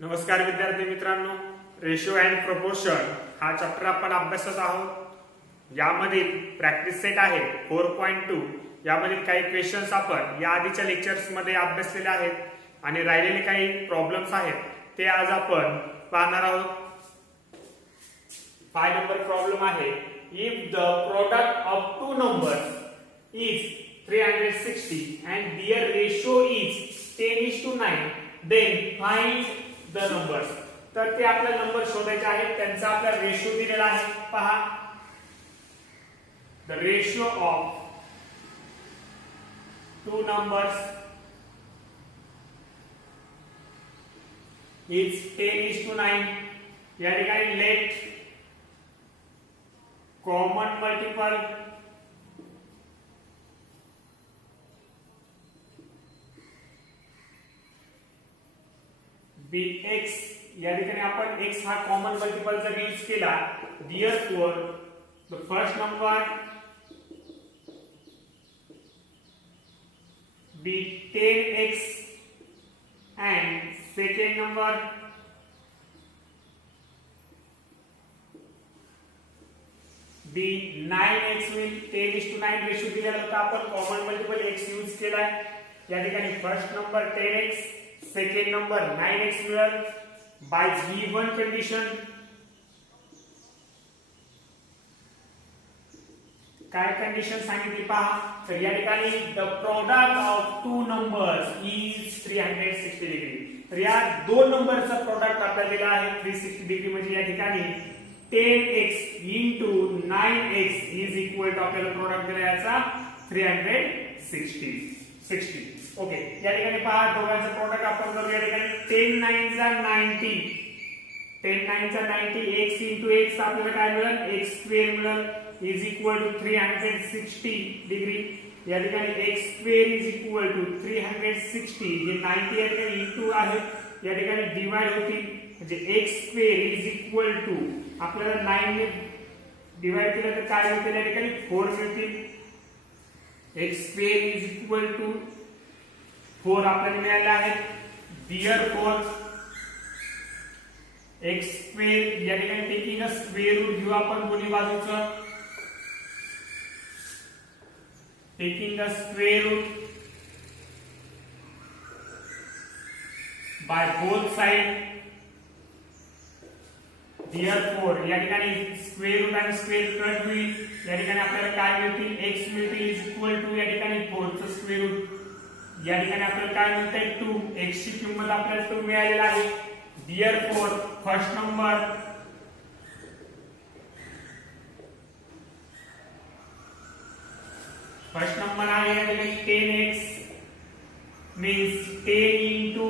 नमस्कार विद्यार्थी मित्रांनो, रेशो अँड प्रपोर्शन हा चॅप्टर आपण अभ्यासत आहोत. यामधील प्रॅक्टिस सेट आहे 4.2. यामधील काही क्वेश्चन्स आपण या आधीच्या लेक्चर्स मध्ये अभ्यासलेले आहेत आणि राहिलेले काही प्रॉब्लेम्स आहेत ते आज आपण पाहणार आहोत. 5 नंबर प्रॉब्लेम आहे, if the product of two numbers is 360 and their ratio is 10:9, then find the numbers. तर ते आपल्याला नंबर शोधायचे आहेत, त्यांचा आपल्याला रेशो दिलेला आहे. पहा, the ratio of two numbers is 10:9. या ठिकाणी लेट कॉमन मल्टिपल bx. या ठिकाणी आपण x हा कॉमन मल्टिपल जर यूज केला, therefore the first number be 10x and second number be 9x. होईल 10:9 रेशो दिलेला होता, आपण कॉमन मल्टिपल x यूज केलाय. या ठिकाणी first number 10x, second number 9x मिळेल. बाय गिवन कंडिशन काय कंडिशन सांगितली पहा. तर या ठिकाणी the product of two numbers is 360 degree. तर या दोन नंबरचा प्रोडक्ट आपल्याला दिला आहे 360 डिग्री. म्हणजे या ठिकाणी 10x into 9x is equal to आपल्याला प्रोडक्ट दिला याचा 360. ओके, या ठिकाणी पहा दोघांचं प्रोडक्ट आपण करू. या ठिकाणी 10 9 चा 90, 10 9 चा 90, x into x आपल्याला काय मिळेल, x स्क्वेअर मिळेल इज इक्वल टू 360 डिग्री. या ठिकाणी x square is equal to 360. हे 90 या ठिकाणी इंटू आहे, या ठिकाणी डिवाइड होतील. म्हणजे x square is equal to आपल्याला 9 ने डिवाइड केलं तर काय मिळतील, या ठिकाणी 4 मिळतील. x square is equal to 4 आपल्याला मिळाले आहे. therefore x स्क्वेअर या ठिकाणी टेकिंग अ स्क्वेअर रूट घेऊ आपण दोन्ही बाजूचं. Taking a square root by both side. therefore या ठिकाणी स्क्वेअर रूट आणि स्क्वेअर कट होईल. या ठिकाणी आपल्याला काय मिळतील, x मिळतील इज इक्वल टू या ठिकाणी 4 चं स्क्वेअर रूट. या ठिकाणी आपल्याला काय मिळतंय 2. x ची किंमत आपल्याला 2 मिळालेला आहे. therefore फर्स्ट नंबर आहे या ठिकाणी 10x means 10 into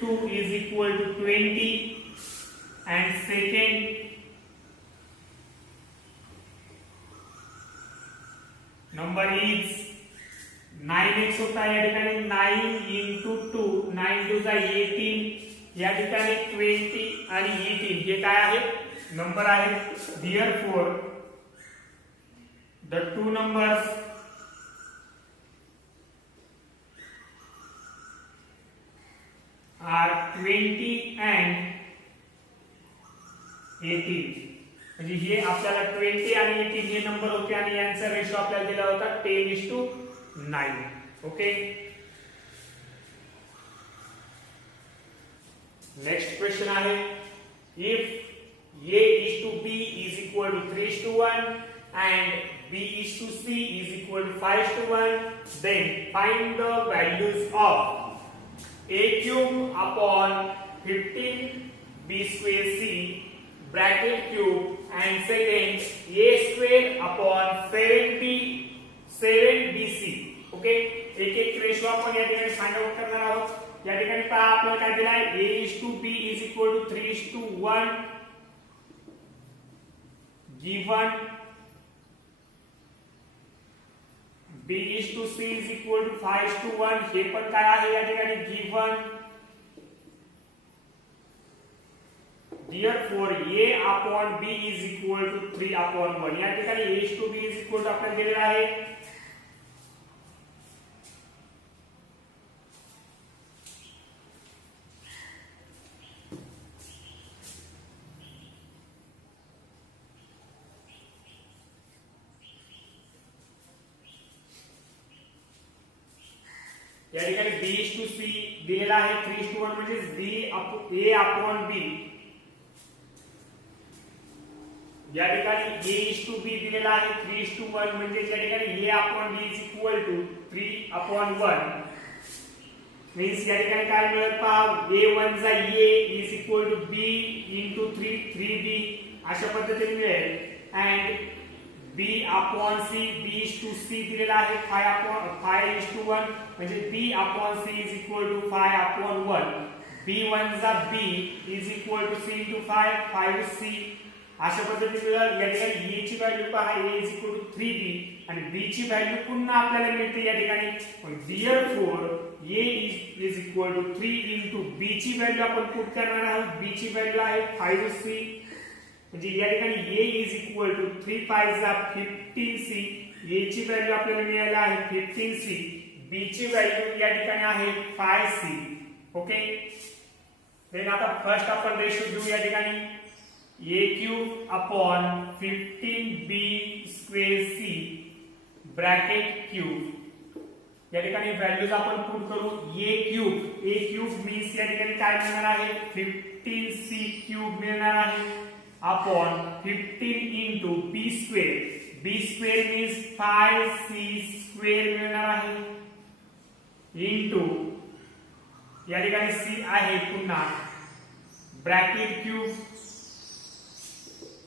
2 is equal to 20 and second number is 9x होता. या ठिकाणी 9 into 2, 9 2 जा 18. या ठिकाणी 20 आणि 18 हे काय आहे, नंबर आहे. therefore the two numbers are 20 and 18. म्हणजे हे आपल्याला 20 आणि 18 हे नंबर होते आणि यांचा रेशो आपल्याला दिला होता 10:9. ओके, नेक्स्ट क्वेश्चन आहे, if a is to b is equal to 3:1 and b is to c is equal to 5:1, then find the values of a cube upon 15 b square c bracket cube and second a square upon 7bc. Okay, एक एक ratio आपण या ठिकाणी find out करणार आहोत. या ठिकाणी पहा आपल्याला काय दिला आहे, a is to b is equal to 3:1 given, b is to c is equal to 5:1 हे पण काय आहे या ठिकाणी given. therefore a upon b is equal to 3/1. या ठिकाणी a is to b is equal to आपल्याला दिलेला आहे या ठिकाणी b:c दिलेला आहे 3:1 म्हणजे a/b. या ठिकाणी a:b दिलेला आहे 3:1 म्हणजे या ठिकाणी a/b is equal to 3/1 means या ठिकाणी काय मिळेल पहा a1 चा a is equal to b into 3b अशा पद्धतीने मिळेल. अँड b/c b:c दिलेला आहे 5:1 म्हणजे b/c is equal to 5/1. b1 चा b is equal to c into 5c अशा पद्धतीने मिळेल. या ठिकाणी a ची व्हॅल्यू पहा a is equal to 3b आणि b ची व्हॅल्यू पुन्हा आपल्याला मिळते या ठिकाणी. therefore a is equal to 3 into b ची व्हॅल्यू आपण पुट करणार आहोत. b ची व्हॅल्यू आहे 5c म्हणजे या ठिकाणी a is equal to 3 5 15c. a ची व्हॅल्यू आपल्याला मिळाली आहे 15c. b ची व्हॅल्यू या ठिकाणी आहे 5c. ओके. देन आता फर्स्ट आपण रेशो घेऊ या ठिकाणी a⁵15b²c ब्रॅकेट क्यूब. या ठिकाणी व्हॅल्यूज आपण पुट करू. a³ मीन्स या ठिकाणी काय मिळणार आहे 15c³ मिळणार आहे upon 15 into b² b² means 5c² मिळणार आहे इंटू या ठिकाणी c आहे पुन्हा ब्रॅकेट क्यूब.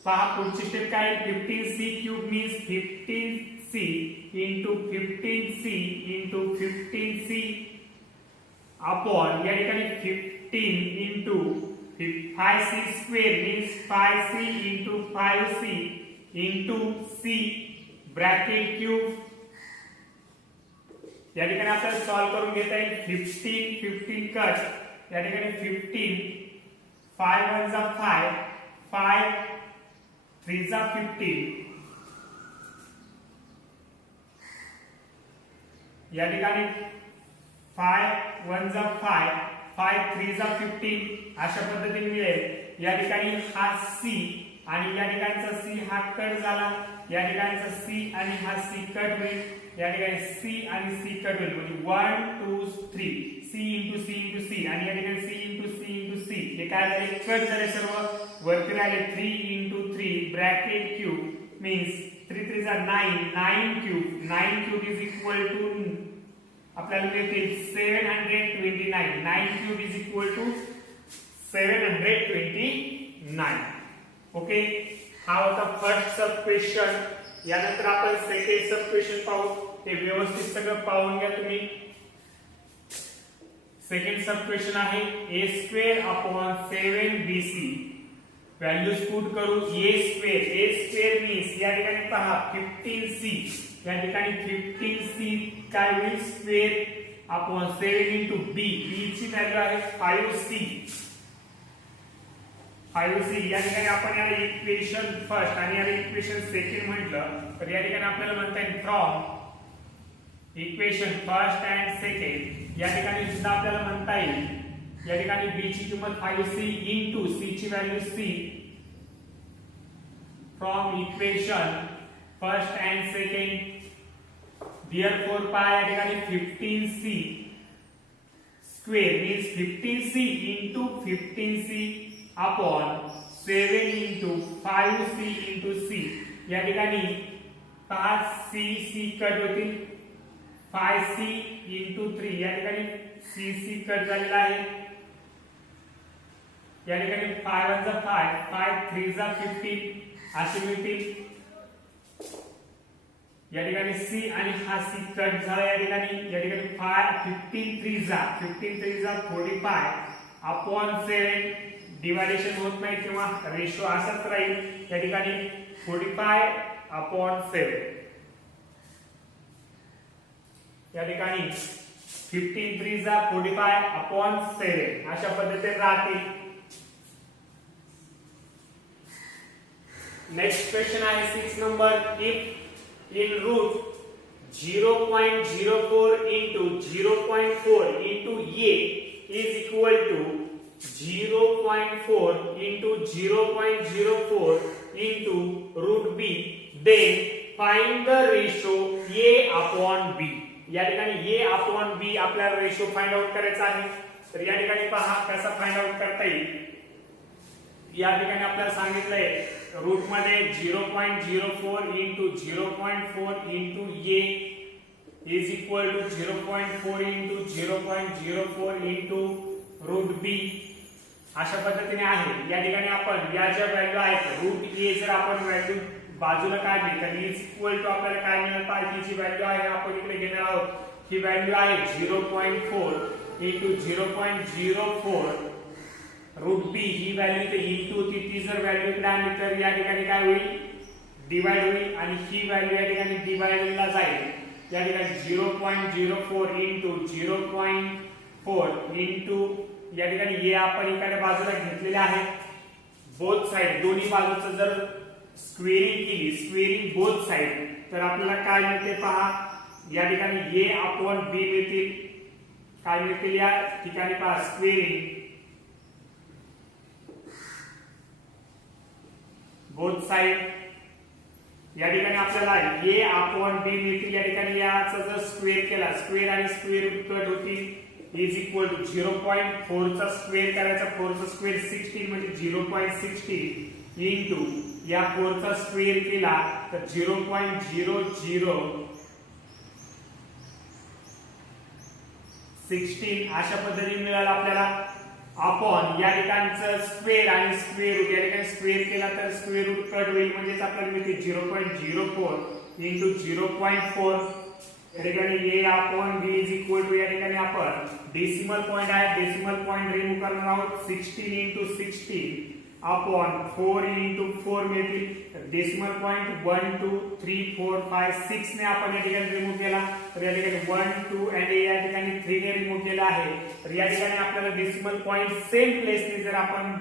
पहा पुढची स्टेप काय 15c³ means 15c into 15c into 15c upon या ठिकाणी 15 into 5c² means 5c into 5c into c bracket cube. या ठिकाणी आपल्याला सॉल्व करून घेता येईल. 15 कट या ठिकाणी 15 5 1 जा 5 5 3 जा 15 या ठिकाणी 5 1 जा 5 5 3 जा 15 अशा पद्धतीने मिळेल. या ठिकाणी हा c आणि या ठिकाणचा c हा कट झाला. या ठिकाणचा c आणि हा c कट होईल. या ठिकाणी c आणि c कट होईल म्हणजे 1 2 3 c into c into c आणि या ठिकाणी c into c into c हे काय झाले कट झाले सर्व. वरती राहिले 3 into 3 ब्रॅकेट क्यूब मीन्स 3 3 जा 9 9³ is equal to आपल्याला मिळते 729. 9³ is equal to 729. ओके. हा होता फर्स्ट सब क्वेश्चन. यानंतर आपण सेकंड सब क्वेश्चन पाहू. हे व्यवस्थित सगळं पाहून घ्या तुम्ही. सेकंड सब क्वेश्चन आहे a²/7bc व्हॅल्यूज पुट करू. a² मीन्स या ठिकाणी पहा 15c या ठिकाणी 15c काय होईल स्क्वेअर अपॉन 7 into b ची व्हॅल्यू आहे 5c या ठिकाणी आपण याला इक्वेशन फर्स्ट आणि याला इक्वेशन सेकंड म्हटलं तर या ठिकाणी आपल्याला म्हणता येईल from equation first and second या ठिकाणी सुद्धा आपल्याला म्हणता येईल या ठिकाणी b ची किंमत 5c into c ची value c from equation first and second. therefore पहा या ठिकाणी 15c square means 15c into 15c upon 7 into 5c into c या ठिकाणी 5c कट होतील 5c into 3 या ठिकाणी c कट झालेला आहे. या ठिकाणी 5 1 जा 5 5 3 जा 15 असे मिळतील. या ठिकाणी c आणि हा c कट झाला. या ठिकाणी 15 3 जा 45 अपॉन 7 डिवायडेशन होत नाही किंवा रेशो असाच राहील. या ठिकाणी 45 अपॉन 7 या ठिकाणी 15 3 जा 45 अपॉन 7 अशा पद्धतीने राहतील. नेक्स्ट क्वेश्चन आहे 6 number. If in root 0.04 into 0.4 into a is equal to 0.4 into 0.04 into root b, then find the ratio a upon b. या ठिकाणी a अपॉन b आपल्याला रेशो फाइंड आउट करायचा आहे. तर या ठिकाणी पहा कसा फाइंड आउट करता येईल. या ठिकाणी आपल्याला सांगितलंय रूट मध्ये 0.04 into 0.4 into a is equal to 0.4 into 0.04 into route b अशा पद्धतीने आहे. या ठिकाणी आपण या ज्या व्हॅल्यू आहेत रूट a जर आपण व्हॅल्यू बाजूला काढली तर इज इक्वल टू आपल्याला काय मिळेल पाहिजे. ही जी व्हॅल्यू आहे आपण इकडे घेणार आहोत ही व्हॅल्यू आहे 0.4 into 0.04 रूट b ही व्हॅल्यू इथे इंटू होती. ती जर व्हॅल्यू इकडे आणली तर या ठिकाणी काय होईल डिवाइड होईल आणि ही व्हॅल्यू या ठिकाणी डिवाइडला जाईल. या ठिकाणी 0.04 into 0.4 into या ठिकाणी हे आपण इकडे बाजूला घेतलेले आहे. बोथ साइड दोन्ही बाजूचं जर स्क्वेअरिंग केली स्क्वेअरिंग बोथ साइड तर आपल्याला काय मिळते पहा. या ठिकाणी a अपॉन b मिळतील. काय मिळतील या ठिकाणी पहा स्क्वेअरिंग बोथ साइड या ठिकाणी आपल्याला a अपॉन b मिळतील. या ठिकाणी याचा जर स्क्वेअर केला स्क्वेअर आणि स्क्वेअर रूट कट होतील इज इक्वल टू 0.4 चा स्क्वेअर करायचा 4 चा स्क्वेअर 16 म्हणजे 0.16 इंटू या 4 चा स्क्वेअर केला तर 0.0016 अशा पद्धतीने मिळाला आपल्याला. अपॉन या ठिकाणचं स्क्वेअर आणि स्क्वेअर रूट या ठिकाणी स्क्वेअर केला तर स्क्वेअर रूट कट होईल म्हणजेच आपल्याला मिळते 0.04 इंटू 0.4 या ठिकाणी a upon b is equal to या ठिकाणी आपण डेसिमल पॉइंट आहे डेसिमल पॉइंट रिमूव्ह करणार आहोत 16 इंटू 16 अपॉन 4 इंटू 4 मिळतील. डेसिमल पॉइंट 1 2 3 4 5 6 ने आपण या ठिकाणी रिमूव्ह केला तर या ठिकाणी 1 2 आणि या ठिकाणी 3 ने रिमूव्ह केला आहे. तर या ठिकाणी आपल्याला डेसिमल पॉइंट सेम प्लेसने जर आपण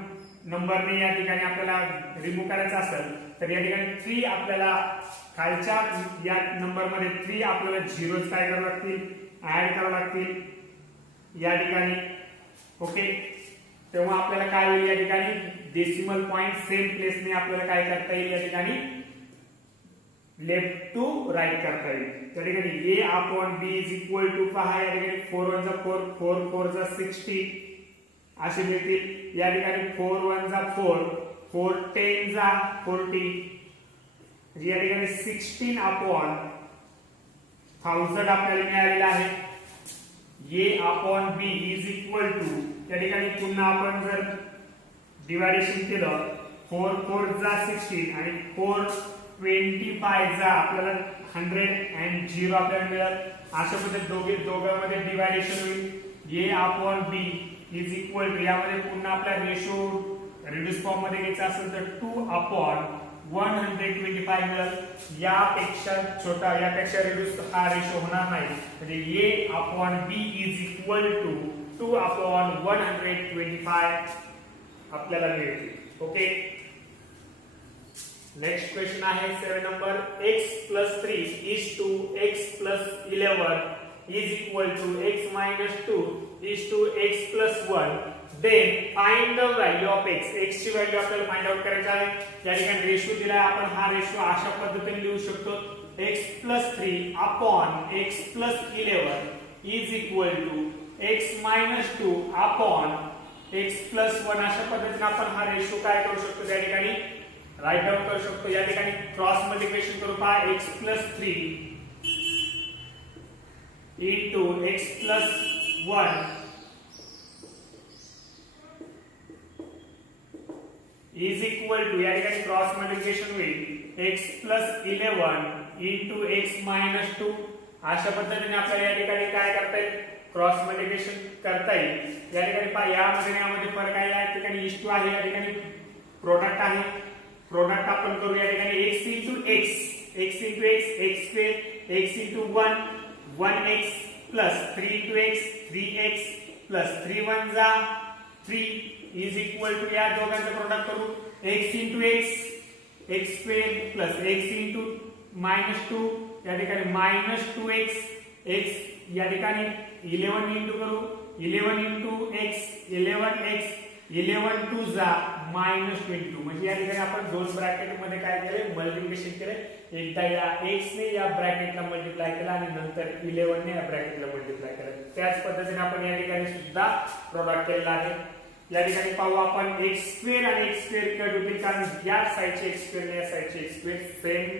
नंबरने या ठिकाणी आपल्याला रिमूव्ह करायचा असेल तर या ठिकाणी 3 आपल्याला खालच्या या नंबर मध्ये 3 आपल्याला झिरोज काय करावे लागतील ऍड करावे लागतील या ठिकाणी. ओके तेव्हा आपल्याला काय होईल या ठिकाणी डेसिमल पॉइंट सेम प्लेसने आपल्याला काय करता येईल या ठिकाणी लेफ्ट टू राईट करता येईल. त्या ठिकाणी a upon b is equal to पहा या ठिकाणी 4 1 जा 4 4 4 जा 16 असे मिळतील. या ठिकाणी 4 1 जा 4 4 10 जा 40 या ठिकाणी 16 अपॉन 1000 आपल्याला मिळालेला आहे. a upon b is equal to या ठिकाणी पुन्हा आपण जर डिवायडेशन केलं 4 4 जा 16 आणि 4 25 जा आपल्याला 100 and 0 आपल्याला मिळेल. अशा पद्धतीने दोघांमध्ये डिवायडेशन होईल. a upon b is equal to यामध्ये पुन्हा आपला रेशो रिड्यूस फॉर्म मध्ये घ्यायचा असेल तर 2 अपॉन 125 मिळेल. यापेक्षा छोटा यापेक्षा रिड्यूस हा रेशो होणार नाही म्हणजे a upon b is equal to 2 upon 125 आपल्याला मिळते. ओके नेक्स्ट क्वेश्चन आहे 7 number x plus 3 is to x plus 11 is equal to x minus 2 is to x plus 1 then find the value of x. x ची value आपल्याला find out करायची आहे. या ठिकाणी ratio दिलाय आपण हा रेशो अशा पद्धतीने लिहू शकतो x plus 3 upon x plus 11 is equal to x minus 2 upon x plus 1 अशा पद्धतीने आपण हा रेशो काय करू शकतो त्या ठिकाणी राइट डाउन करू शकतो. या ठिकाणी क्रॉस मल्टिप्लिकेशन करू पहा x plus 3 into x plus 1 is equal to या ठिकाणी क्रॉस मल्टिप्लिकेशन होईल x plus 11 into x minus 2 अशा पद्धतीने आपल्याला या ठिकाणी काय करता येईल क्रॉस मल्टिप्लिकेशन करता येईल. या ठिकाणी पहा यामध्ये यामध्ये फरक आहे. या ठिकाणी इज टू आहे या ठिकाणी प्रोडक्ट आहे. प्रोडक्ट आपण करू या ठिकाणी x into x x into x x square x into 1 1x plus 3 into x 3x plus 3 1 जा 3 is equal to या दोघांचे प्रोडक्ट करू x into x x square plus x into minus 2 या ठिकाणी minus 2x x या ठिकाणी 11 into करू 11 into x 11x 11 to जा -22 म्हणजे या ठिकाणी आपण दोन ब्रॅकेट मध्ये काय केले मल्टिप्लिकेशन केले एकदा या x ने या ब्रॅकेटला मल्टिप्लाय केला आणि नंतर 11 ने या ब्रॅकेटला मल्टिप्लाय केला त्याच पद्धतीने आपण या ठिकाणी सुद्धा प्रोडक्ट केलेला आहे या ठिकाणी पाहू आपण x² आणि x² कट होतील कारण या साइडचे x² आणि या साइडचे x² सेम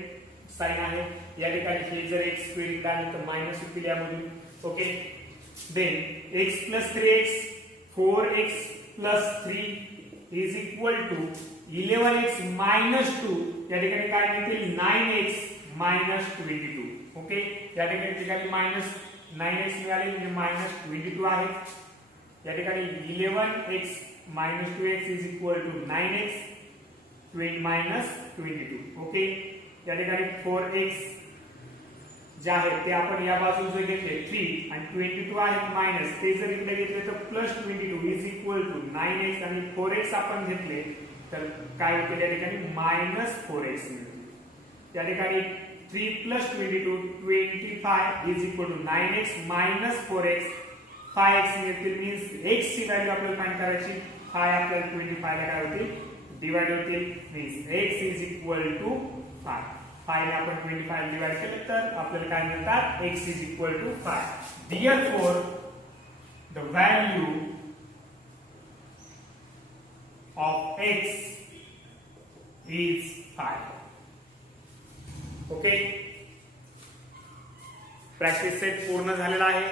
साइन आहे या ठिकाणी हे जर x² इकडे आले तर मायनस होतील यामधून okay then x + 3x 4x + 3 is equal to 11x - 2 या ठिकाणी काय मिळतील 9x - 22 ओके या ठिकाणी मायनस 9x मिळाले म्हणजे -22 आहे या ठिकाणी 11x - 2x is equal to 9x -22 okay या ठिकाणी 4x जे आहे ते आपण या बाजूला घेतले 3 आणि 22 आहे मायनस ते जर इकडे घेतले तर +22 इज इक्वल टू 9x आणि 4x आपण घेतले तर काय होते या ठिकाणी -4x मिळेल या ठिकाणी 3 + 22 25 is equal to 9x - 4x 5x मिळतील मीन्स x ची व्हॅल्यू आपल्याला फाइंड करायची 5 आपल्याला 25 ला काय होतील डिवाइड होतील means x is equal to 5 5 ने आपण 25 डिवाइड केले तर आपल्याला काय मिळतात x is equal to 5 therefore the value of x is 5 okay practice set पूर्ण झालेला आहे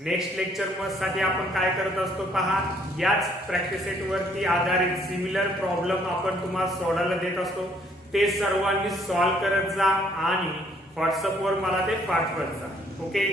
नेक्स्ट लेक्चर साठी आपण काय करत असतो पहा याच प्रॅक्टिस सेट वरती आधारित सिमिलर प्रॉब्लेम आपण तुम्हाला सोडवायला देत असतो ते सर्वांनी सॉल्व्ह करत जा आणि व्हॉट्सअप वर मला ते पाठवत जा ओके